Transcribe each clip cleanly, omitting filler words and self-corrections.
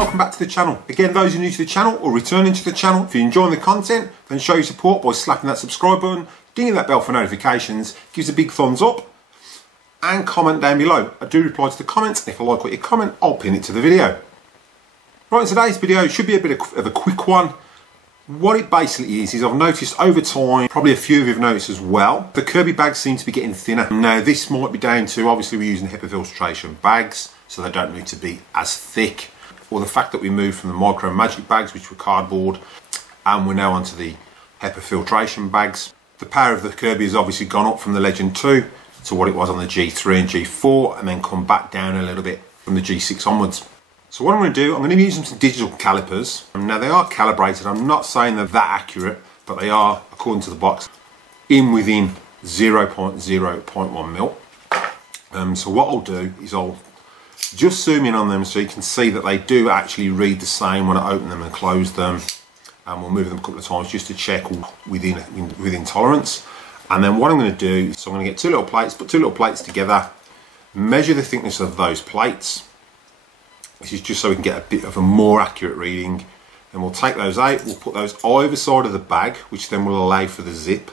welcome back to the channel. Again, those who are new to the channel or returning to the channel, if you're enjoying the content, then show your support by slapping that subscribe button, dinging that bell for notifications, gives a big thumbs up, and comment down below. I do reply to the comments, and if I like what you comment, I'll pin it to the video. Right, in today's video, it should be a bit of a quick one. What it basically is I've noticed over time, probably a few of you have noticed as well, the Kirby bags seem to be getting thinner. Now this might be down to, obviously we're using HEPA filtration bags, so they don't need to be as thick, or the fact that we moved from the Micro Magic bags, which were cardboard, and we're now onto the HEPA filtration bags. The power of the Kirby has obviously gone up from the Legend 2 to what it was on the G3 and G4, and then come back down a little bit from the G6 onwards. So what I'm going to do, I'm going to be using some digital calipers. Now they are calibrated, I'm not saying they're that accurate, but they are, according to the box, within 0.0.1 mil. So what I'll do is I'll just zoom in on them so you can see that they do actually read the same when I open them and close them. And we'll move them a couple of times just to check within tolerance. And then what I'm going to do is I'm going to get two little plates, put two little plates together, measure the thickness of those plates. This is just so we can get a bit of a more accurate reading. And we'll take those out, we'll put those either side of the bag, which then will allow for the zip.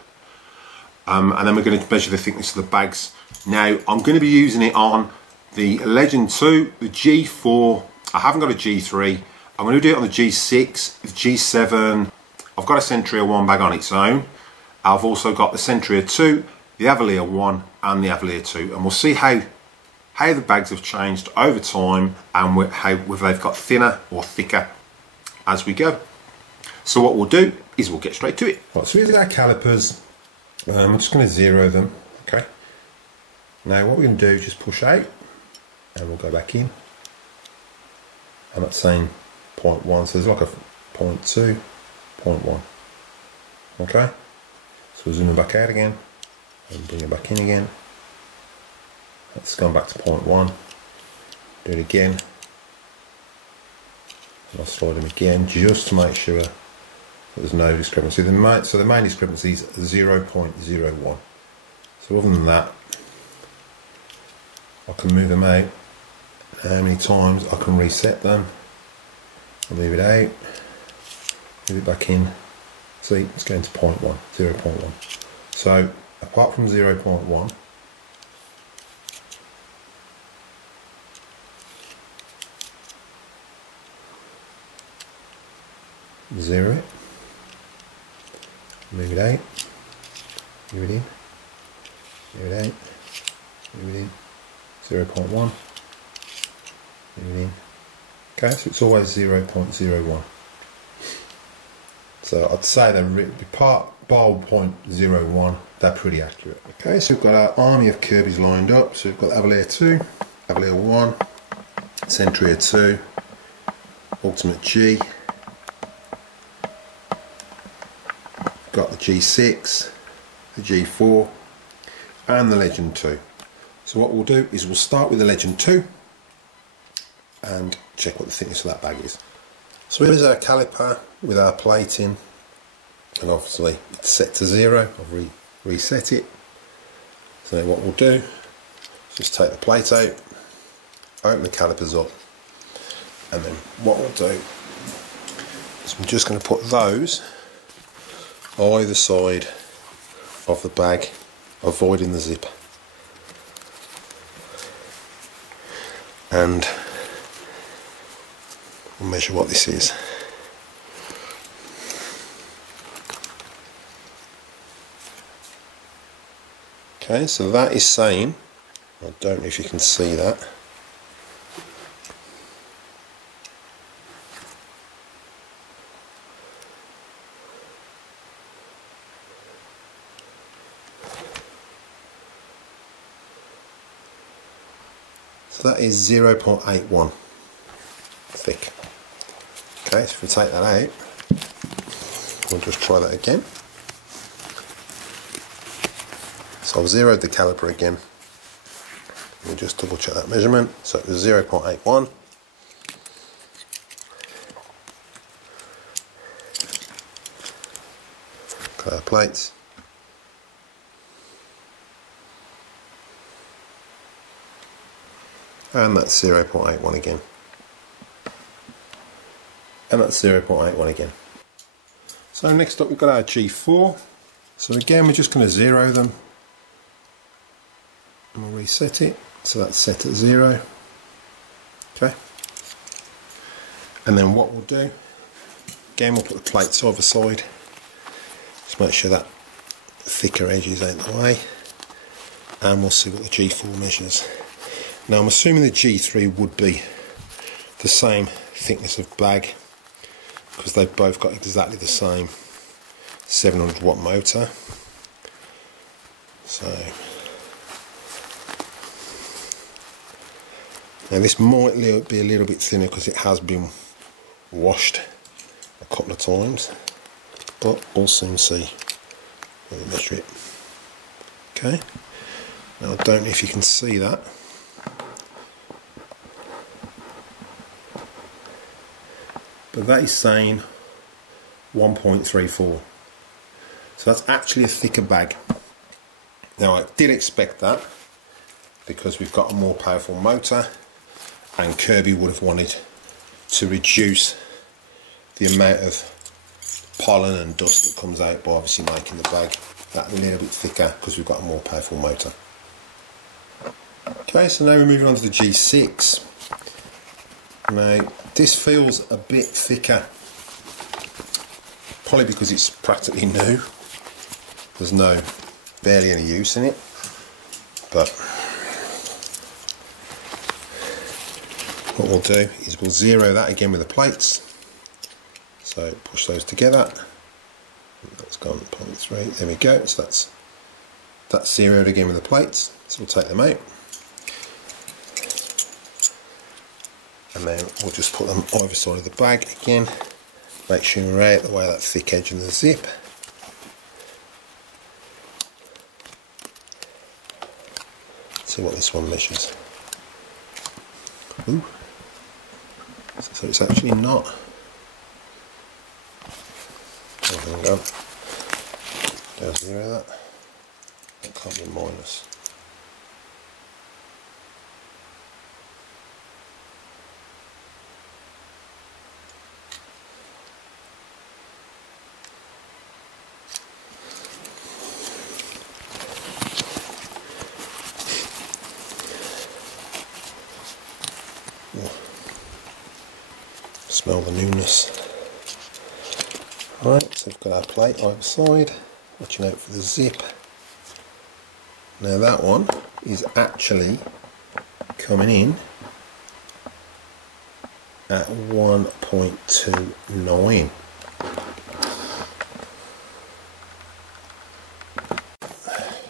And then we're going to measure the thickness of the bags. Now, I'm going to be using it on the Legend 2, the G4, I haven't got a G3. I'm going to do it on the G6, the G7. I've got a Sentria 1 bag on its own. I've also got the Sentria 2, the Avalier 1 and the Avalier 2. And we'll see how the bags have changed over time and whether they've got thinner or thicker as we go. So what we'll do is we'll get straight to it. Right, so here's our calipers. I'm just going to zero them. Okay. Now what we're going to do is just push out and we'll go back in. I'm not saying 0.1, so there's like a 0.2, 0.1. Okay. So we'll zoom it back out again and bring it back in again. That's gone back to 0.1. Do it again. And I'll slide them again just to make sure that there's no discrepancy. So the main discrepancy is 0.01. So other than that, I can move them out. How many times I can reset them. I'll leave it out. Move it back in. See, it's going to 0.1, 0.1. So apart from 0.1, zero it, move it out, move it in, move it out, move it in, 0.1, move it in. Okay, so it's always 0.01. So I'd say they're bar 0.01, they're pretty accurate. Okay, so we've got our army of Kirbys lined up. So we've got Avalier 2, Avalier 1, Sentria 2, Ultimate G, got the G6, the G4 and the Legend 2. So what we'll do is we'll start with the Legend 2 and check what the thickness of that bag is. So here's our caliper with our plating, and obviously it's set to 0. I've reset it. So what we'll do is just take the plate out, open the calipers up, and then what we'll do is we're just going to put those either side of the bag, avoiding the zip, and we'll measure what this is. Okay, so that is saying, I don't know if you can see that, so that is 0.81 thick. Okay, so if we take that out, we'll just try that again. So I've zeroed the caliper again. We'll just double check that measurement. So it was 0.81. Got our plates. And that's 0.81 again. and that's 0.81 again. So next up we've got our G4. So again we're just going to zero them and we'll reset it, so that's set at 0. Okay, and then what we'll do, again we'll put the plates either side, just make sure that thicker edge is out of the way, and we'll see what the G4 measures. Now I'm assuming the G3 would be the same thickness of bag because they've both got exactly the same 700 watt motor. So now this might be a little bit thinner because it has been washed a couple of times, but we'll soon see when we measure it. Okay, now I don't know if you can see that, but that is saying 1.34, so that's actually a thicker bag. Now I did expect that because we've got a more powerful motor, and Kirby would have wanted to reduce the amount of pollen and dust that comes out by obviously making the bag that little bit thicker because we've got a more powerful motor. Okay, so now we're moving on to the G6. Now this feels a bit thicker, probably because it's practically new. There's barely any use in it, but what we'll do is we'll zero that again with the plates. So push those together. That's gone 0.3. There we go. So that's zeroed again with the plates. So we'll take them out, and then we'll just put them either side of the bag again. Make sure we're out of the way of that thick edge in the zip. See what this one measures. Ooh. So it's actually not. Oh, there we go. There's zero that. That can't be minus. Smell the newness. Right, so we've got our plate either side, watching out for the zip. Now that one is actually coming in at 1.29.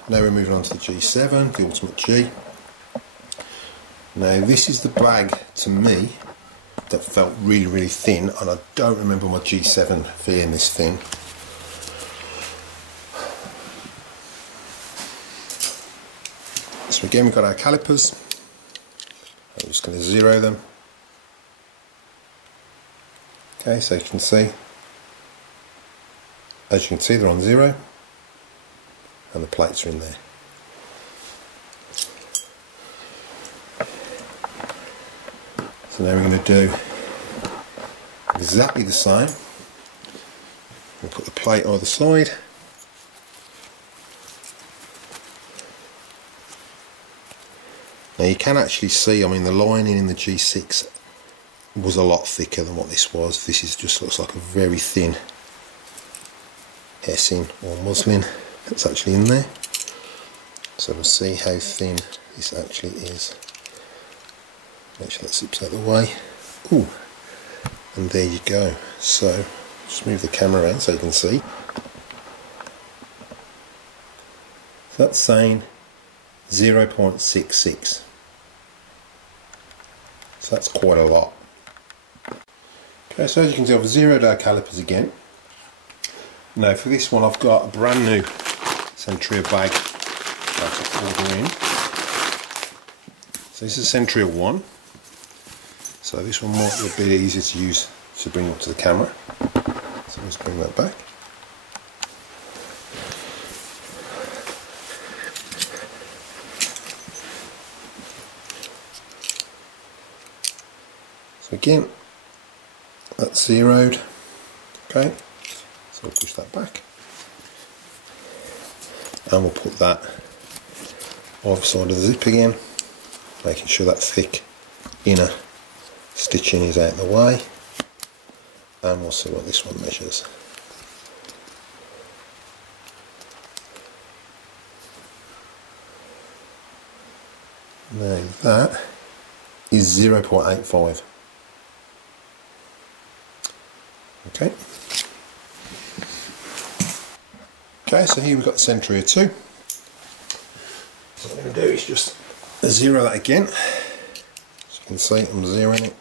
Now we're moving on to the G7, the Ultimate G. Now this is the bag to me that felt really thin, and I don't remember my G7 feeling this thin. So again we've got our calipers. I'm just going to zero them. Okay, so you can see, as you can see, they're on 0 and the plates are in there. So now we're going to do exactly the same. We'll put the plate either side. Now you can actually see, I mean, the lining in the G6 was a lot thicker than what this was. This just looks like a very thin hessian or muslin that's actually in there. So we'll see how thin this actually is. Make sure that zips out of the way. Ooh, and there you go. So just move the camera around so you can see. So that's saying 0.66. So that's quite a lot. Okay, so as you can see, I've zeroed our calipers again. Now for this one I've got a brand new Sentria bag to order in. So this is Sentria 1. So this one might be a bit easier to use to bring up to the camera. So let's bring that back. So again, that's that's zeroed. Okay, so we'll push that back. And we'll put that either side of the zip again, making sure that thick inner stitching is out of the way. And we'll see what this one measures. Now that is 0.85. Okay. Okay, so here we've got the Sentria 2. So what I'm going to do is just zero that again. As you can see, I'm zeroing it.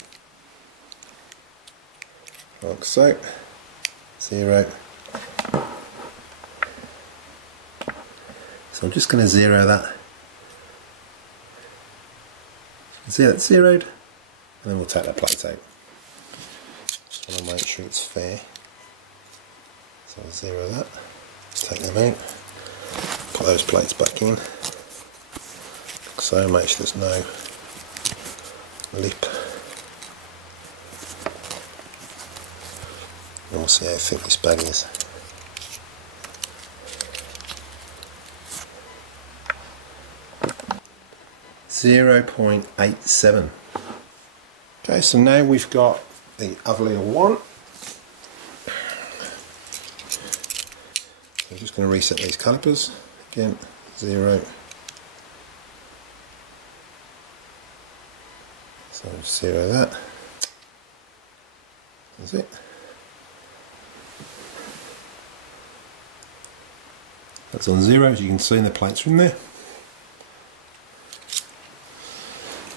Like so. Zero. So I'm just going to zero that. See that's zeroed, and then we'll take that plate out. Just want to make sure it's fair. So I'll zero that, take them out, put those plates back in. So make sure there's no lip. And we'll see how thick this bag is. .87. Okay, so now we've got the Avalir 1. So I'm just going to reset these calipers again. 0. So I'll just zero that. That's it. That's on 0, as you can see, and the plates are in there.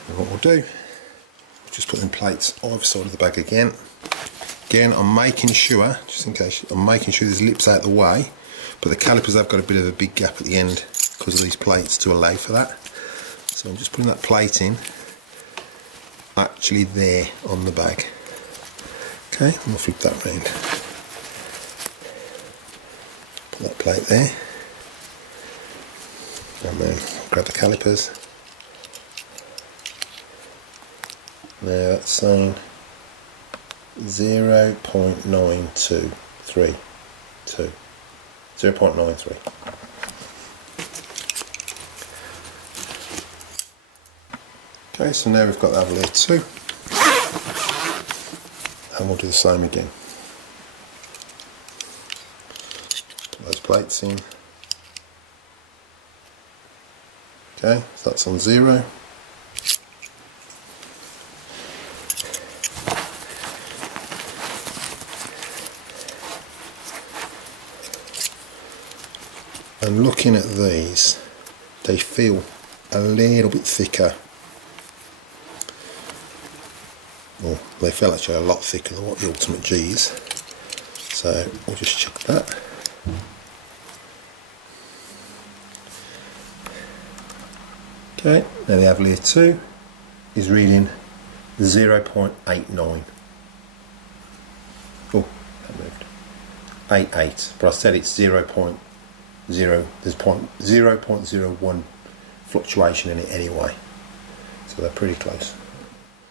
And what we'll do, just put them plates either side of the bag again. Again, I'm making sure, just in case, I'm making sure there's lips out the way, but the calipers have got a bit of a big gap at the end because of these plates to allow for that. So I'm just putting that plate in, actually there on the bag. Okay, I'm going to flip that round. Put that plate there, and then grab the calipers. Now that's saying 0.9232. 0.93. Okay, so now we've got the Avalir 2, and we'll do the same again. Put those plates in. Okay, so that's on 0. And looking at these, they feel a little bit thicker. Well, they feel actually a lot thicker than what the Ultimate G is. So we'll just chuck that. Okay, now the Avalir 2 is reading 0.89. Oh, that moved. 88, but I said it's 0.0. There's 0.01 fluctuation in it anyway, so they're pretty close.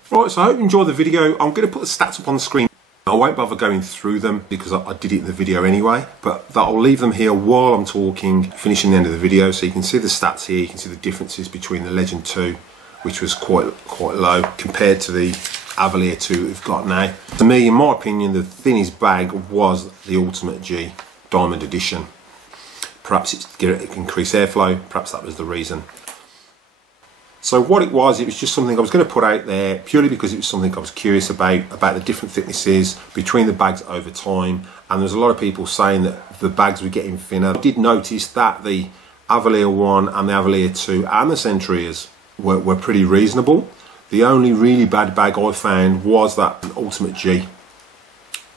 Right, so I hope you enjoyed the video. I'm going to put the stats up on the screen. I won't bother going through them because I did it in the video anyway, but I'll leave them here while I'm talking, finishing the end of the video, so you can see the stats here. You can see the differences between the Legend 2, which was quite low, compared to the Avalir 2 we've got now. To me, in my opinion, the thinnest bag was the Ultimate G Diamond Edition. Perhaps it's to increase airflow, perhaps that was the reason. So what it was just something I was going to put out there purely because it was something I was curious about the different thicknesses between the bags over time, and there's a lot of people saying that the bags were getting thinner. I did notice that the Avalir 1 and the Avalir 2 and the Sentrias were pretty reasonable. The only really bad bag I found was that Ultimate G,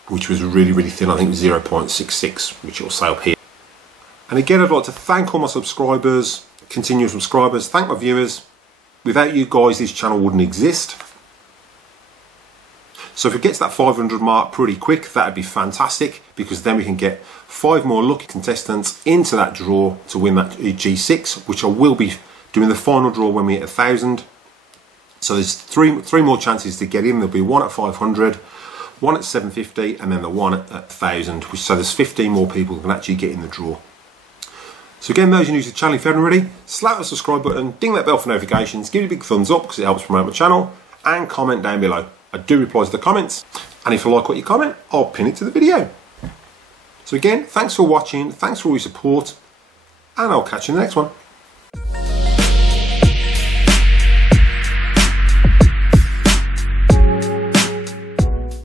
which was really thin. I think it was 0.66, which you'll say up here. And again, I'd like to thank all my subscribers, continuous subscribers, thank my viewers. Without you guys, this channel wouldn't exist. So if it gets that 500 mark pretty quick, that'd be fantastic, because then we can get 5 more lucky contestants into that draw to win that G6, which I will be doing the final draw when we hit 1,000. So there's three more chances to get in. There'll be 1 at 500, one at 750 and then the one at 1,000, so there's 15 more people who can actually get in the draw. So again, those who are new to the channel, if you haven't already, slap the subscribe button, ding that bell for notifications, give it a big thumbs up because it helps promote my channel, and comment down below. I do reply to the comments, and if you like what you comment, I'll pin it to the video. So again, thanks for watching, thanks for all your support, and I'll catch you in the next one.